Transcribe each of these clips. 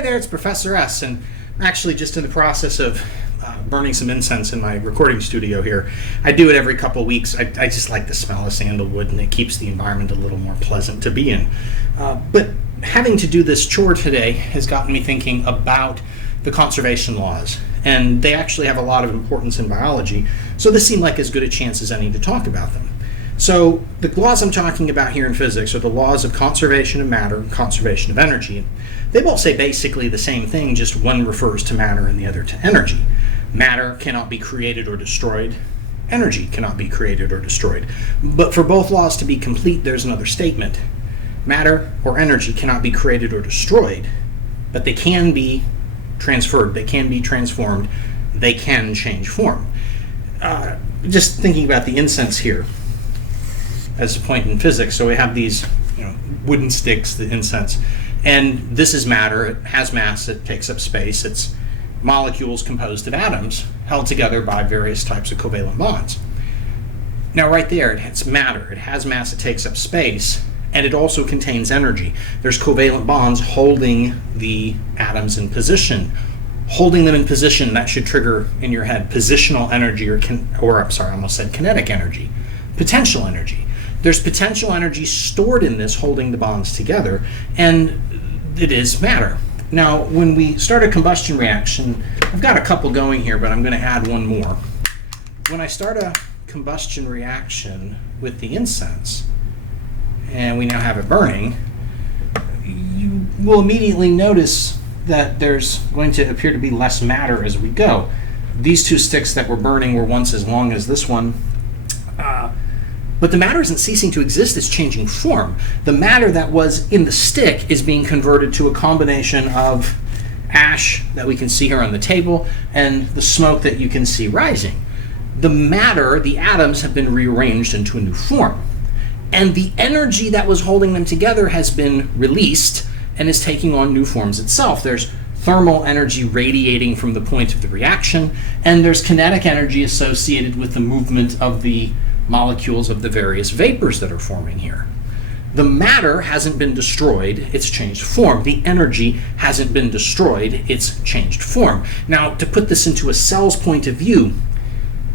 Hey there, it's Professor S, and I'm actually just in the process of burning some incense in my recording studio here. I do it every couple weeks. I just like the smell of sandalwood, and it keeps the environment a little more pleasant to be in. But having to do this chore today has gotten me thinking about the conservation laws, and they actually have a lot of importance in biology, so this seemed like as good a chance as any to talk about them. So the laws I'm talking about here in physics are the laws of conservation of matter and conservation of energy. They both say basically the same thing, just one refers to matter and the other to energy. Matter cannot be created or destroyed. Energy cannot be created or destroyed. But for both laws to be complete, there's another statement. Matter or energy cannot be created or destroyed, but they can be transferred, they can be transformed, they can change form. Just thinking about the incense here as a point in physics, so we have these wooden sticks, the incense, and this is matter. It has mass, it takes up space, it's molecules composed of atoms held together by various types of covalent bonds. Now right there, it's matter, it has mass, it takes up space, and it also contains energy. There's covalent bonds holding the atoms in position. Holding them in position, that should trigger in your head positional energy, I almost said kinetic energy, potential energy. There's potential energy stored in this holding the bonds together, and it is matter. Now, when we start a combustion reaction, I've got a couple going here, but I'm going to add one more. When I start a combustion reaction with the incense, and we now have it burning, you will immediately notice that there's going to appear to be less matter as we go. These two sticks that were burning were once as long as this one. But the matter isn't ceasing to exist, it's changing form. The matter that was in the stick is being converted to a combination of ash that we can see here on the table and the smoke that you can see rising. The matter, the atoms, have been rearranged into a new form. And the energy that was holding them together has been released and is taking on new forms itself. There's thermal energy radiating from the point of the reaction, and there's kinetic energy associated with the movement of the molecules of the various vapors that are forming here. The matter hasn't been destroyed, it's changed form. The energy hasn't been destroyed, it's changed form. Now, to put this into a cell's point of view,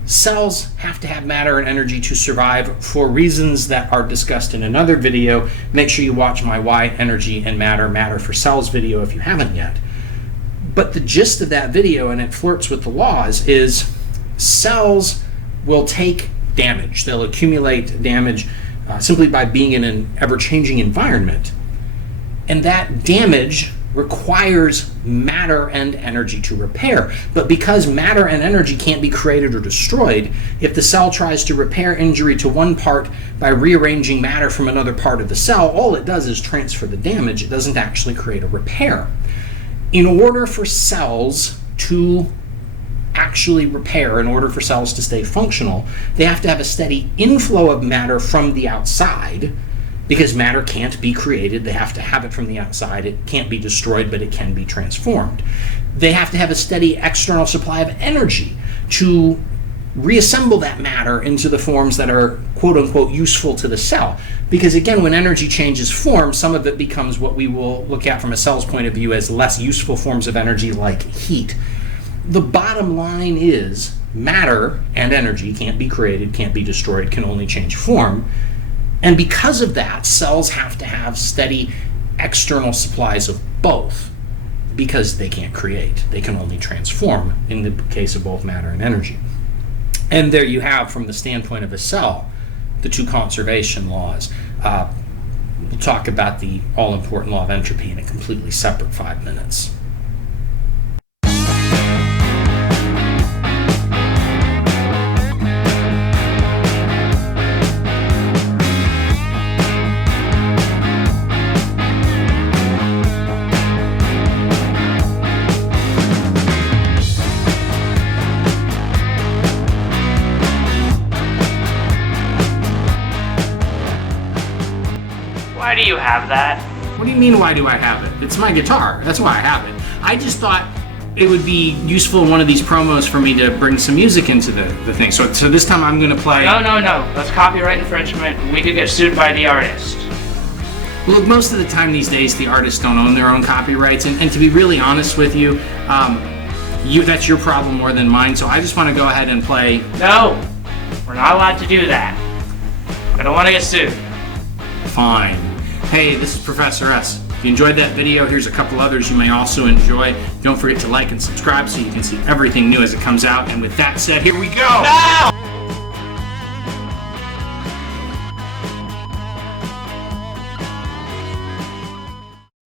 cells have to have matter and energy to survive for reasons that are discussed in another video. Make sure you watch my Why Energy and Matter for Cells video if you haven't yet. But the gist of that video, and it flirts with the laws, is cells will take damage. They'll accumulate damage simply by being in an ever-changing environment. And that damage requires matter and energy to repair. But because matter and energy can't be created or destroyed, if the cell tries to repair injury to one part by rearranging matter from another part of the cell, all it does is transfer the damage. It doesn't actually create a repair. In order for cells to actually repair, in order for cells to stay functional, they have to have a steady inflow of matter from the outside, because matter can't be created. They have to have it from the outside. It can't be destroyed, but it can be transformed. They have to have a steady external supply of energy to reassemble that matter into the forms that are quote-unquote useful to the cell. Because again, when energy changes form, some of it becomes what we will look at from a cell's point of view as less useful forms of energy, like heat. The bottom line is matter and energy can't be created, can't be destroyed, can only change form. And because of that, cells have to have steady external supplies of both, because they can't create. They can only transform in the case of both matter and energy. And there you have, from the standpoint of a cell, the two conservation laws. We'll talk about the all-important law of entropy in a completely separate 5 minutes. Why do you have that? What do you mean, why do I have it? It's my guitar. That's why I have it. I just thought it would be useful in one of these promos for me to bring some music into the thing. So this time I'm going to play... No. That's copyright infringement. We could get sued by the artist. Well, look, most of the time these days, the artists don't own their own copyrights, and to be really honest with you, that's your problem more than mine, so I just want to go ahead and play... No, we're not allowed to do that. I don't want to get sued. Fine. Hey, this is Professor S. If you enjoyed that video, here's a couple others you may also enjoy. Don't forget to like and subscribe so you can see everything new as it comes out, and with that said, here we go! No!